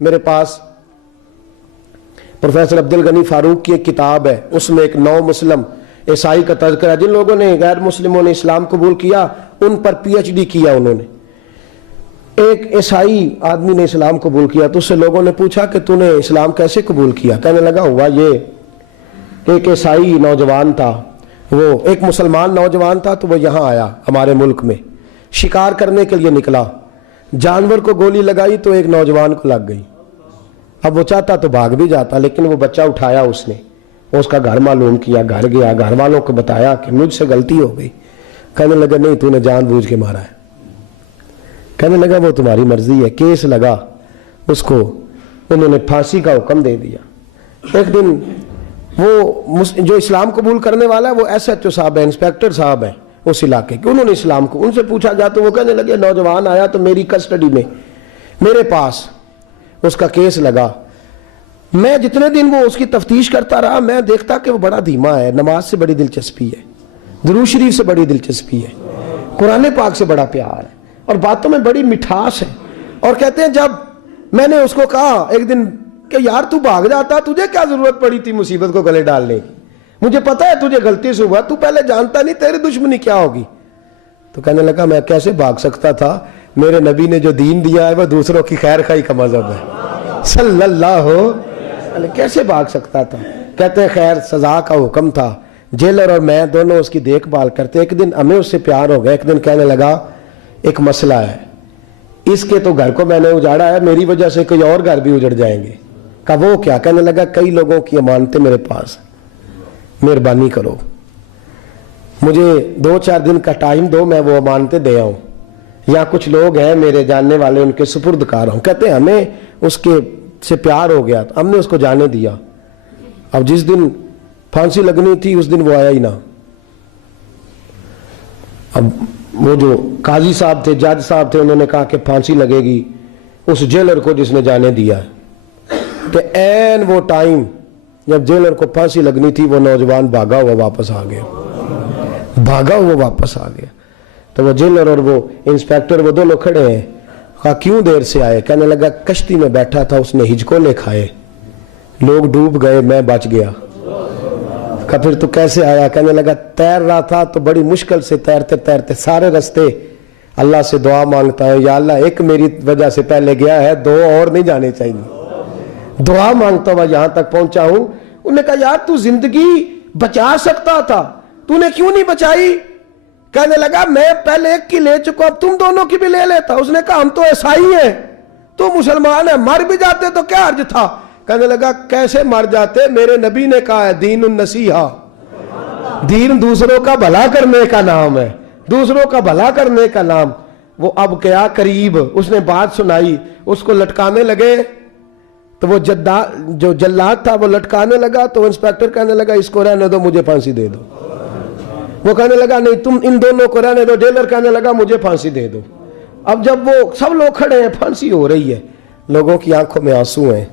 میرے پاس پروفیسر عبد الغنی فاروق کی ایک کتاب ہے، اس میں ایک نو مسلم عیسائی کا تذکرہ ہے جن لوگوں نے غیر مسلموں نے اسلام قبول کیا، ان پر پی ایچ ڈی کیا انہوں نے۔ ایک عیسائی آدمی نے اسلام قبول کیا تو اس سے لوگوں نے پوچھا کہ تو نے اسلام کیسے قبول کیا؟ کہنے لگا ہوا یہ، ایک عیسائی نوجوان تھا، وہ ایک مسلمان نوجوان تھا تو وہ یہاں آیا ہمارے ملک میں، شکار کرنے کے لیے نکلا، جانور کو گولی لگائی تو ایک نوجوان کو لگ گئی۔ اب وہ چاہتا تو بھاگ بھی جاتا، لیکن وہ بچہ اٹھایا اس نے، اس کا گھر معلوم کیا، گھر گیا، گھر والوں کو بتایا کہ مجھ سے غلطی ہو گئی۔ کہنے لگا نہیں، تو نے جان بوجھ کے مارا ہے۔ کہنے لگا وہ تمہاری مرضی ہے۔ کیس لگا، اس کو انہوں نے پھانسی کا حکم دے دیا۔ ایک دن وہ جو اسلام قبول کرنے والا ہے وہ ایس ایچ او صاحب ہے، انسپیکٹر صاحب ہیں اس علاقے کے، انہوں نے اسلام کو ان سے پوچھا گیا تو وہ کہنے لگے نوجوان آیا تو میری کسٹڈی میں میرے پاس اس کا کیس لگا۔ میں جتنے دن وہ اس کی تفتیش کرتا رہا میں دیکھتا کہ وہ بڑا دھیما ہے، نماز سے بڑی دلچسپی ہے، درود شریف سے بڑی دلچسپی ہے، قرآن پاک سے بڑا پیار ہے اور باتوں میں بڑی مٹھاس ہے۔ اور کہتے ہیں جب میں نے اس کو کہا ایک دن کہ یار تو بھاگ جاتا، تجھے کیا ضرورت پڑی تھی مصیبت کو گلے ڈالنے کی؟ مجھے پتا ہے تجھے غلطی سے ہوا، تو پہلے جانتا نہیں تیری دشمنی کیا ہوگی۔ تو کہنے لگا میں کیسے بھاگ سکتا تھا، میرے نبی نے جو دین دیا ہے وہ دوسروں کی خیر خواہی کا مذہب ہے صلی اللہ علیہ، کیسے بھاگ سکتا تھا؟ کہتے ہیں خیر سزا کا حکم تھا، جیلر اور میں دونوں اس کی دیکھ بھال کرتے۔ ایک دن ہمیں اس سے پیار ہو گیا، ایک دن کہنے لگا ایک مسئلہ ہے، اس کے تو گھر کو میں نے اجاڑا ہے، میری وجہ سے کوئی اور گھر بھی اجڑ جائیں گے۔ کہا وہ کیا؟ کہنے لگا کئی لوگوں کی امانتیں میرے پاس، مہربانی کرو مجھے 2-4 دن کا ٹائم دو، میں وہ امانتیں دے آؤں، یا کچھ لوگ ہیں میرے جاننے والے ان کے سپرد کار ہوں۔ کہتے ہیں ہمیں اس کے سے پیار ہو گیا تو ہم نے اس کو جانے دیا۔ اب جس دن پھانسی لگنی تھی اس دن وہ آیا ہی نہ۔ اب وہ جو قاضی صاحب تھے، جج صاحب تھے، انہوں نے کہا کہ پھانسی لگے گی اس جیلر کو جس نے جانے دیا، کہ این وہ ٹائم جب جیلر کو پھانسی لگنی تھی وہ نوجوان بھاگا ہوا واپس آ گیا، بھاگا ہوا واپس آ گیا۔ تو وہ جیلر اور وہ انسپیکٹر وہ دونوں کھڑے ہیں، کہا کیوں دیر سے آئے؟ کہنے لگا کشتی میں بیٹھا تھا، اس نے ہجکولے کھائے، لوگ ڈوب گئے، میں بچ گیا۔ کہا پھر تو کیسے آیا؟ کہنے لگا تیر رہا تھا تو بڑی مشکل سے تیرتے تیرتے سارے رستے اللہ سے دعا مانگتا ہوں، یا اللہ ایک میری وجہ سے پہلے گیا ہے، 2 اور نہیں جانے چاہیے، دعا مانگتا ہوا یہاں تک پہنچا ہوں۔ انہوں نے کہا یار تو زندگی بچا سکتا تھا، تو نے کیوں نہیں بچائی؟ کہنے لگا میں پہلے ایک کی لے چکا، اب تم دونوں کی بھی لے لیتا۔ اس نے کہا ہم تو عیسائی ہیں، تو مسلمان ہیں، مر بھی جاتے تو کیا حرج تھا؟ کہنے لگا کیسے مر جاتے؟ میرے نبی نے کہا ہے دین النصیحہ، دین دوسروں کا بھلا کرنے کا نام ہے، دوسروں کا بھلا کرنے کا نام۔ وہ اب کیا قریب اس نے بات سنائی، اس کو لٹکانے لگے تو وہ جو جلاد تھا وہ لٹکانے لگا، تو انسپیکٹر کہنے لگا اس کو رہنے دو، مجھے پھانسی دے دو۔ وہ کہنے لگا نہیں تم ان دونوں کو رہنے دو۔ جیلر کہنے لگا مجھے پھانسی دے دو۔ اب جب وہ سب لوگ کھڑے ہیں، پھانسی ہو رہی ہے، لوگوں کی آنکھوں میں آنسو ہیں،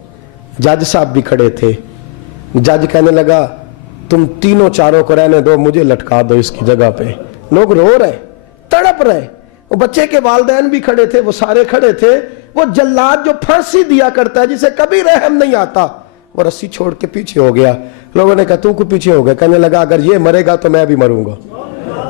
جج صاحب بھی کھڑے تھے۔ جج کہنے لگا تم تینوں چاروں کو رہنے دو، مجھے لٹکا دو اس کی جگہ پہ۔ لوگ رو رہے، تڑپ رہے، وہ بچے کے والدین بھی کھڑے تھے، وہ سارے کھڑے تھے۔ وہ جلاد جو پھانسی دیا کرتا ہے جسے کبھی رحم نہیں آتا، وہ رسی چھوڑ کے پیچھے ہو گیا۔ لوگوں نے کہا تو کو پیچھے ہو گیا؟ کہنے لگا اگر یہ مرے گا تو میں بھی مروں گا،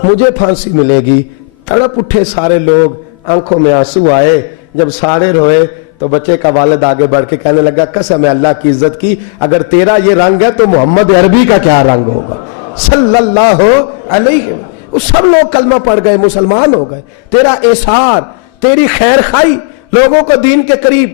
مجھے پھانسی ملے گی۔ تڑپ اٹھے سارے لوگ، آنکھوں میں آنسو آئے۔ جب سارے روئے تو بچے کا والد آگے بڑھ کے کہنے لگا قسم ہے اللہ کی عزت کی، اگر تیرا یہ رنگ ہے تو محمد عربی کا کیا رنگ ہوگا صلی اللہ علیہ۔ سب لوگ کلمہ پڑھ گئے، مسلمان ہو گئے۔ تیرا احسان، تیری خیر خواہی لوگوں کو دین کے قریب